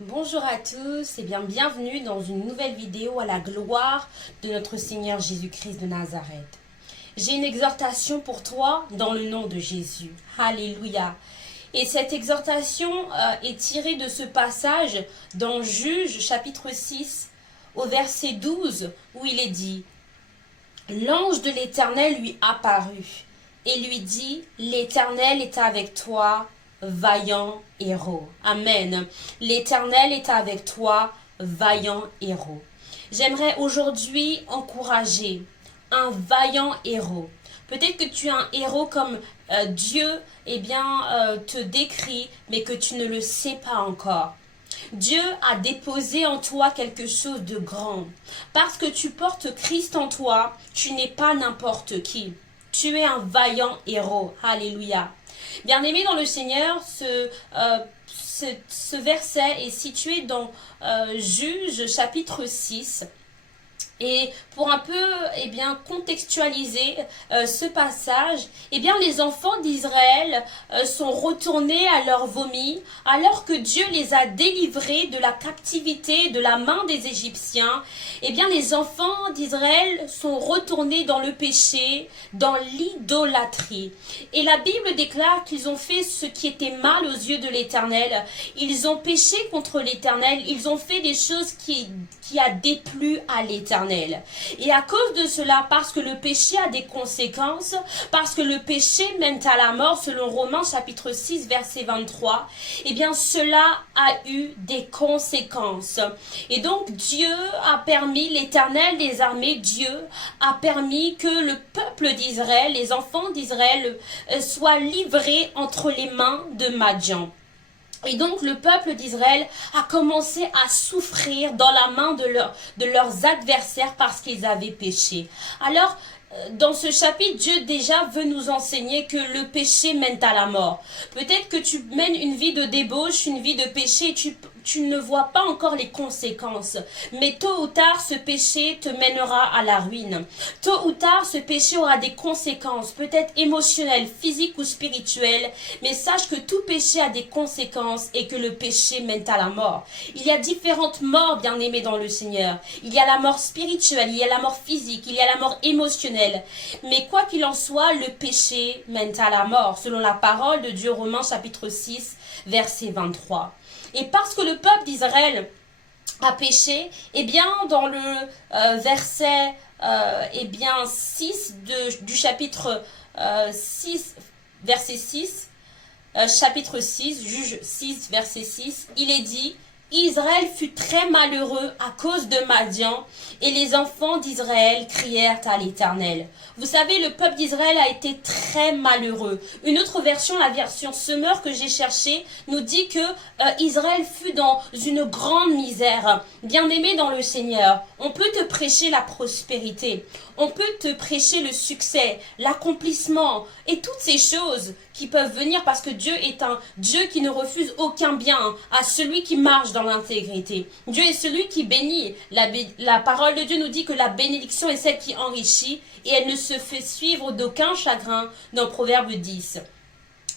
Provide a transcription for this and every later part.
Bonjour à tous et bienvenue dans une nouvelle vidéo à la gloire de notre Seigneur Jésus-Christ de Nazareth. J'ai une exhortation pour toi dans le nom de Jésus. Alléluia. Et cette exhortation est tirée de ce passage dans Juge chapitre 6 au verset 12 où il est dit « L'ange de l'Éternel lui apparut et lui dit « L'Éternel est avec toi, vaillant héros. » Amen. L'Éternel est avec toi, vaillant héros. J'aimerais aujourd'hui encourager un vaillant héros. Peut-être que tu es un héros comme Dieu te décrit, mais que tu ne le sais pas encore. Dieu a déposé en toi quelque chose de grand. Parce que tu portes Christ en toi, tu n'es pas n'importe qui. Tu es un vaillant héros. Alléluia. Bien-aimé dans le Seigneur, ce verset est situé dans Juge chapitre 6. Et pour un peu contextualiser ce passage, les enfants d'Israël sont retournés à leur vomi alors que Dieu les a délivrés de la captivité de la main des Égyptiens. Les enfants d'Israël sont retournés dans le péché, dans l'idolâtrie. Et la Bible déclare qu'ils ont fait ce qui était mal aux yeux de l'Éternel. Ils ont péché contre l'Éternel. Ils ont fait des choses qui a déplu à l'Éternel. Et à cause de cela, parce que le péché a des conséquences, parce que le péché mène à la mort, selon Romains chapitre 6, verset 23, cela a eu des conséquences. Et donc Dieu a permis, l'Éternel des armées, Dieu a permis que le peuple d'Israël, les enfants d'Israël, soient livrés entre les mains de Madian. Et donc le peuple d'Israël a commencé à souffrir dans la main de leurs adversaires parce qu'ils avaient péché. Alors, dans ce chapitre, Dieu déjà veut nous enseigner que le péché mène à la mort. Peut-être que tu mènes une vie de débauche, une vie de péché, et tu ne vois pas encore les conséquences. Mais tôt ou tard, ce péché te mènera à la ruine. Tôt ou tard, ce péché aura des conséquences, peut-être émotionnelles, physiques ou spirituelles. Mais sache que tout péché a des conséquences et que le péché mène à la mort. Il y a différentes morts, bien-aimés dans le Seigneur. Il y a la mort spirituelle, il y a la mort physique, il y a la mort émotionnelle. Mais quoi qu'il en soit, le péché mène à la mort, selon la parole de Dieu, Romains chapitre 6, verset 23. Et parce que le peuple d'Israël a péché, dans le verset 6 du chapitre 6, verset 6, chapitre 6, Juge 6, verset 6, il est dit « Israël fut très malheureux à cause de Madian, et les enfants d'Israël crièrent à l'Éternel. » Vous savez, le peuple d'Israël a été très malheureux. Une autre version, la version Semeur que j'ai cherchée, nous dit que Israël fut dans une grande misère. Bien-aimé dans le Seigneur, on peut te prêcher la prospérité, on peut te prêcher le succès, l'accomplissement et toutes ces choses qui peuvent venir parce que Dieu est un Dieu qui ne refuse aucun bien à celui qui marche dans l'intégrité. Dieu est celui qui bénit. La parole de Dieu nous dit que la bénédiction est celle qui enrichit et elle ne se fait suivre d'aucun chagrin dans Proverbe 10.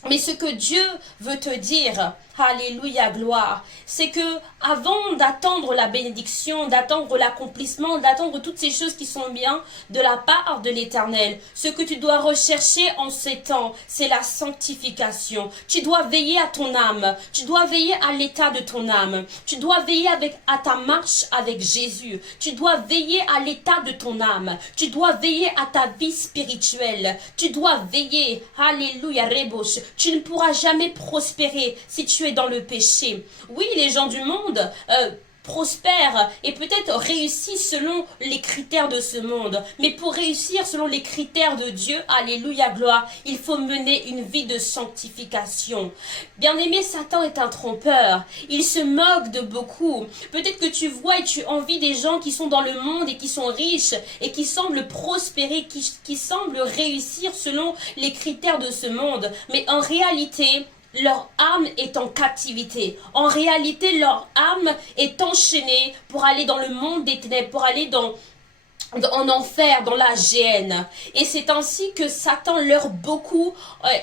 Mais ce que Dieu veut te dire, alléluia, gloire, c'est que avant d'attendre la bénédiction, d'attendre l'accomplissement, d'attendre toutes ces choses qui sont bien de la part de l'Éternel, ce que tu dois rechercher en ces temps, c'est la sanctification. Tu dois veiller à ton âme, tu dois veiller à l'état de ton âme, tu dois veiller à ta marche avec Jésus, tu dois veiller à l'état de ton âme, tu dois veiller à ta vie spirituelle, tu dois veiller, alléluia, rebouche. Tu ne pourras jamais prospérer si tu es dans le péché. Oui, les gens du monde prospèrent et peut-être réussissent selon les critères de ce monde. Mais pour réussir selon les critères de Dieu, alléluia, gloire, il faut mener une vie de sanctification. Bien-aimé, Satan est un trompeur. Il se moque de beaucoup. Peut-être que tu vois et tu envies des gens qui sont dans le monde et qui sont riches et qui semblent prospérer, qui semblent réussir selon les critères de ce monde. Mais en réalité, leur âme est en captivité. En réalité, leur âme est enchaînée pour aller dans le monde des ténèbres, pour aller dans en enfer, dans la géhenne. Et c'est ainsi que Satan leur beaucoup,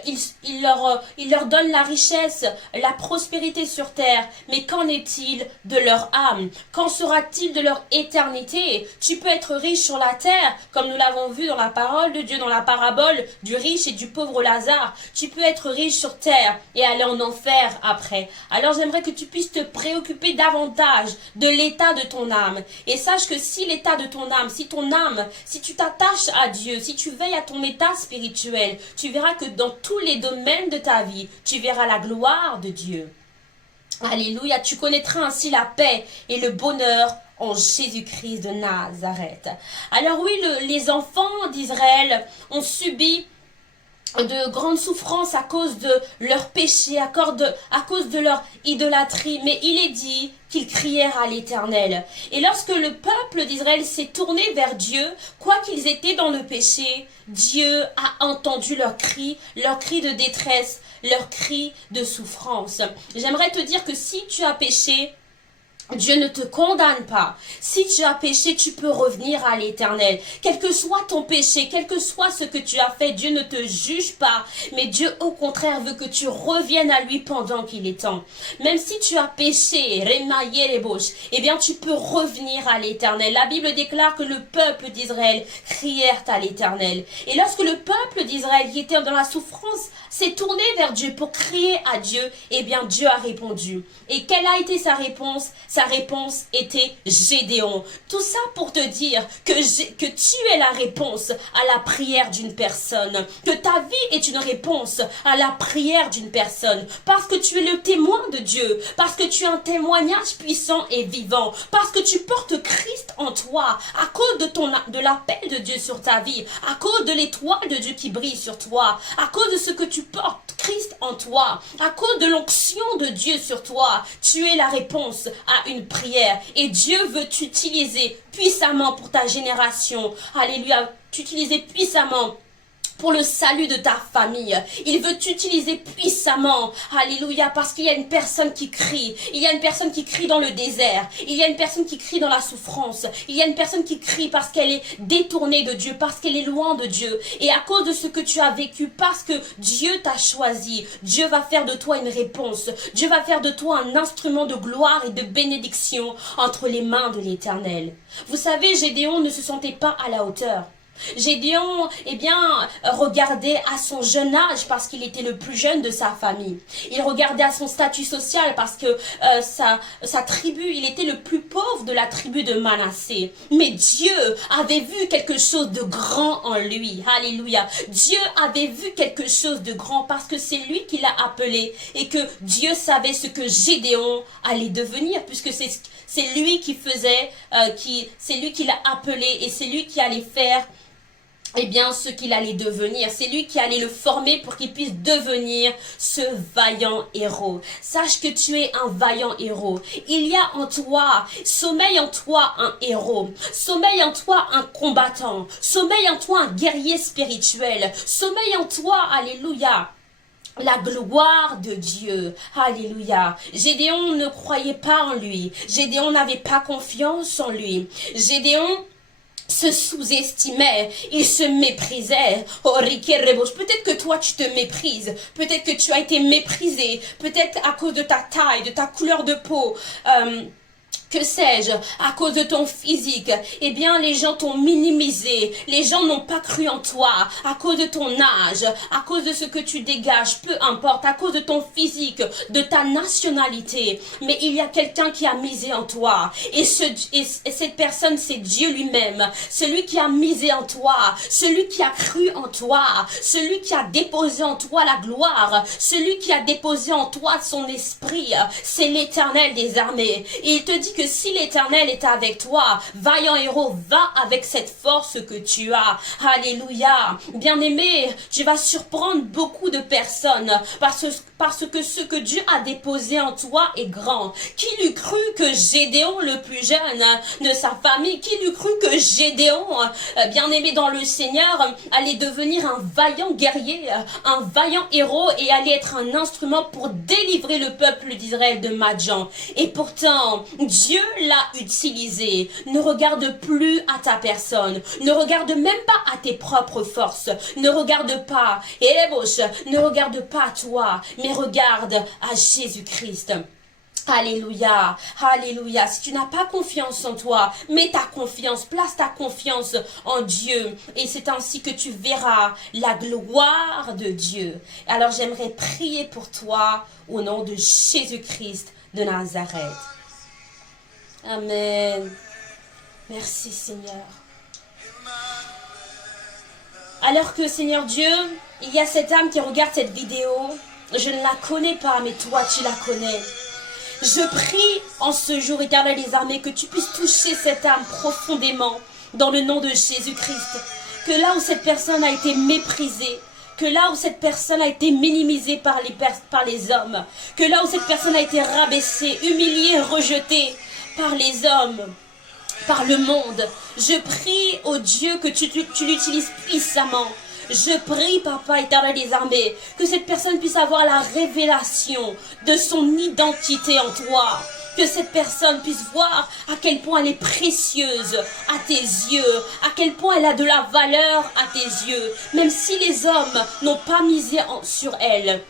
il leur donne la richesse, la prospérité sur terre. Mais qu'en est-il de leur âme? Qu'en sera-t-il de leur éternité? Tu peux être riche sur la terre, comme nous l'avons vu dans la parole de Dieu, dans la parabole du riche et du pauvre Lazare. Tu peux être riche sur terre et aller en enfer après. Alors j'aimerais que tu puisses te préoccuper davantage de l'état de ton âme. Et sache que si l'état de ton âme, si ton âme, si tu t'attaches à Dieu, si tu veilles à ton état spirituel, tu verras que dans tous les domaines de ta vie, tu verras la gloire de Dieu. Alléluia, tu connaîtras ainsi la paix et le bonheur en Jésus-Christ de Nazareth. Alors oui, les enfants d'Israël ont subi de grandes souffrances à cause de leur péché, à cause de leur idolâtrie. Mais il est dit qu'ils crièrent à l'Éternel. Et lorsque le peuple d'Israël s'est tourné vers Dieu, quoi qu'ils étaient dans le péché, Dieu a entendu leurs cris de détresse, leurs cris de souffrance. J'aimerais te dire que si tu as péché, Dieu ne te condamne pas. Si tu as péché, tu peux revenir à l'Éternel. Quel que soit ton péché, quel que soit ce que tu as fait, Dieu ne te juge pas. Mais Dieu, au contraire, veut que tu reviennes à lui pendant qu'il est temps. Même si tu as péché, rémaillé les bouches, eh bien, tu peux revenir à l'Éternel. La Bible déclare que le peuple d'Israël crièrent à l'Éternel. Et lorsque le peuple d'Israël, qui était dans la souffrance, s'est tourné vers Dieu pour crier à Dieu, eh bien, Dieu a répondu. Et quelle a été sa réponse? Sa réponse était Gédéon. Tout ça pour te dire que tu es la réponse à la prière d'une personne. Que ta vie est une réponse à la prière d'une personne. Parce que tu es le témoin de Dieu. Parce que tu es un témoignage puissant et vivant. Parce que tu portes Christ en toi. À cause de l'appel de Dieu sur ta vie. À cause de l'étoile de Dieu qui brille sur toi. À cause de ce que tu portes Christ en toi. À cause de l'onction de Dieu sur toi. Tu es la réponse à une prière et Dieu veut t'utiliser puissamment pour ta génération. Alléluia, t'utiliser puissamment pour le salut de ta famille. Il veut t'utiliser puissamment. Alléluia, parce qu'il y a une personne qui crie. Il y a une personne qui crie dans le désert. Il y a une personne qui crie dans la souffrance. Il y a une personne qui crie parce qu'elle est détournée de Dieu, parce qu'elle est loin de Dieu. Et à cause de ce que tu as vécu, parce que Dieu t'a choisi, Dieu va faire de toi une réponse. Dieu va faire de toi un instrument de gloire et de bénédiction entre les mains de l'Éternel. Vous savez, Gédéon ne se sentait pas à la hauteur. Gédéon, regardait à son jeune âge parce qu'il était le plus jeune de sa famille. Il regardait à son statut social parce que sa tribu, il était le plus pauvre de la tribu de Manassé. Mais Dieu avait vu quelque chose de grand en lui. Alléluia. Dieu avait vu quelque chose de grand parce que c'est lui qui l'a appelé et que Dieu savait ce que Gédéon allait devenir puisque c'est lui qui faisait, c'est lui qui l'a appelé et c'est lui qui allait faire ce qu'il allait devenir. C'est lui qui allait le former pour qu'il puisse devenir ce vaillant héros. Sache que tu es un vaillant héros. Il y a en toi, sommeille en toi un héros. Sommeille en toi un combattant. Sommeille en toi un guerrier spirituel. Sommeille en toi, alléluia, la gloire de Dieu. Alléluia. Gédéon ne croyait pas en lui. Gédéon n'avait pas confiance en lui. Gédéon se sous-estimait, il se méprisait. Oh, peut-être que toi tu te méprises, peut-être que tu as été méprisé, peut-être à cause de ta taille, de ta couleur de peau, que sais-je, à cause de ton physique, eh bien les gens t'ont minimisé, les gens n'ont pas cru en toi, à cause de ton âge, à cause de ce que tu dégages, peu importe, à cause de ton physique, de ta nationalité, mais il y a quelqu'un qui a misé en toi, et cette personne c'est Dieu lui-même, celui qui a misé en toi, celui qui a cru en toi, celui qui a déposé en toi la gloire, celui qui a déposé en toi son esprit, c'est l'Éternel des armées, et il te dit que si l'Éternel est avec toi, vaillant héros, va avec cette force que tu as. Alléluia. Bien-aimé, tu vas surprendre beaucoup de personnes parce que ce que Dieu a déposé en toi est grand. Qui l'eût cru que Gédéon, le plus jeune de sa famille, qui l'eût cru que Gédéon, bien-aimé dans le Seigneur, allait devenir un vaillant guerrier, un vaillant héros et allait être un instrument pour délivrer le peuple d'Israël de Madjan. Et pourtant, Dieu l'a utilisé. Ne regarde plus à ta personne, ne regarde même pas à tes propres forces, ne regarde pas, ne regarde pas à toi, mais regarde à Jésus-Christ. Alléluia, alléluia. Si tu n'as pas confiance en toi, mets ta confiance, place ta confiance en Dieu. Et c'est ainsi que tu verras la gloire de Dieu. Alors j'aimerais prier pour toi au nom de Jésus-Christ de Nazareth. Amen. Merci Seigneur. Alors que Seigneur Dieu, il y a cette âme qui regarde cette vidéo. Je ne la connais pas, mais toi tu la connais. Je prie en ce jour, Éternel des armées, que tu puisses toucher cette âme profondément dans le nom de Jésus-Christ. Que là où cette personne a été méprisée, que là où cette personne a été minimisée par les hommes, que là où cette personne a été rabaissée, humiliée, rejetée par les hommes, par le monde, je prie au Dieu que tu l'utilises puissamment. Je prie, Papa éternel des armées, que cette personne puisse avoir la révélation de son identité en toi. Que cette personne puisse voir à quel point elle est précieuse à tes yeux, à quel point elle a de la valeur à tes yeux, même si les hommes n'ont pas misé sur elle.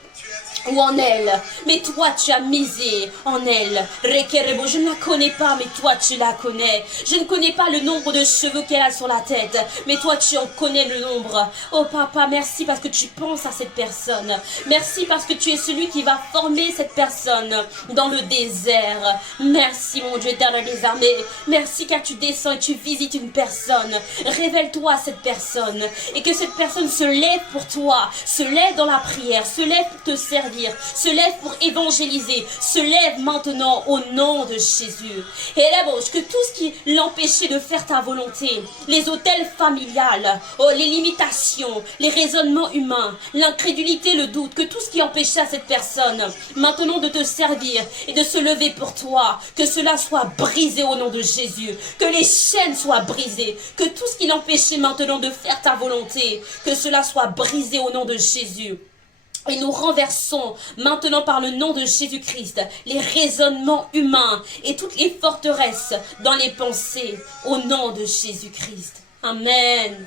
Ou en elle, mais toi tu as misé en elle. Rekerebo, je ne la connais pas, mais toi tu la connais. Je ne connais pas le nombre de cheveux qu'elle a sur la tête, mais toi tu en connais le nombre. Oh Papa, merci parce que tu penses à cette personne. Merci parce que tu es celui qui va former cette personne dans le désert. Merci mon Dieu éternel des armées. Merci car tu descends et tu visites une personne. Révèle-toi à cette personne et que cette personne se lève pour toi, se lève dans la prière, se lève pour te servir, se lève pour évangéliser, se lève maintenant au nom de Jésus. Et là, que tout ce qui l'empêchait de faire ta volonté, les autels familiales, les limitations, les raisonnements humains, l'incrédulité, le doute, que tout ce qui empêchait à cette personne maintenant de te servir et de se lever pour toi, que cela soit brisé au nom de Jésus, que les chaînes soient brisées, que tout ce qui l'empêchait maintenant de faire ta volonté, que cela soit brisé au nom de Jésus. Et nous renversons maintenant par le nom de Jésus-Christ les raisonnements humains et toutes les forteresses dans les pensées au nom de Jésus-Christ. Amen.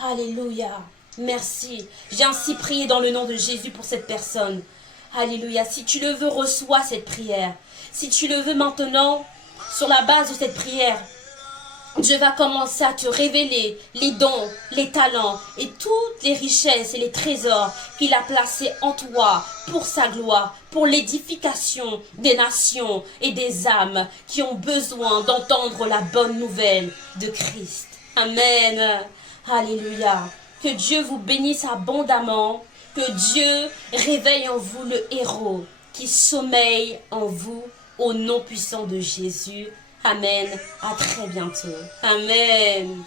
Alléluia. Merci. J'ai ainsi prié dans le nom de Jésus pour cette personne. Alléluia. Si tu le veux, reçois cette prière. Si tu le veux maintenant, sur la base de cette prière, Dieu va commencer à te révéler les dons, les talents et toutes les richesses et les trésors qu'il a placés en toi pour sa gloire, pour l'édification des nations et des âmes qui ont besoin d'entendre la bonne nouvelle de Christ. Amen. Alléluia. Que Dieu vous bénisse abondamment. Que Dieu réveille en vous le héros qui sommeille en vous au nom puissant de Jésus. Amen. À très bientôt. Amen.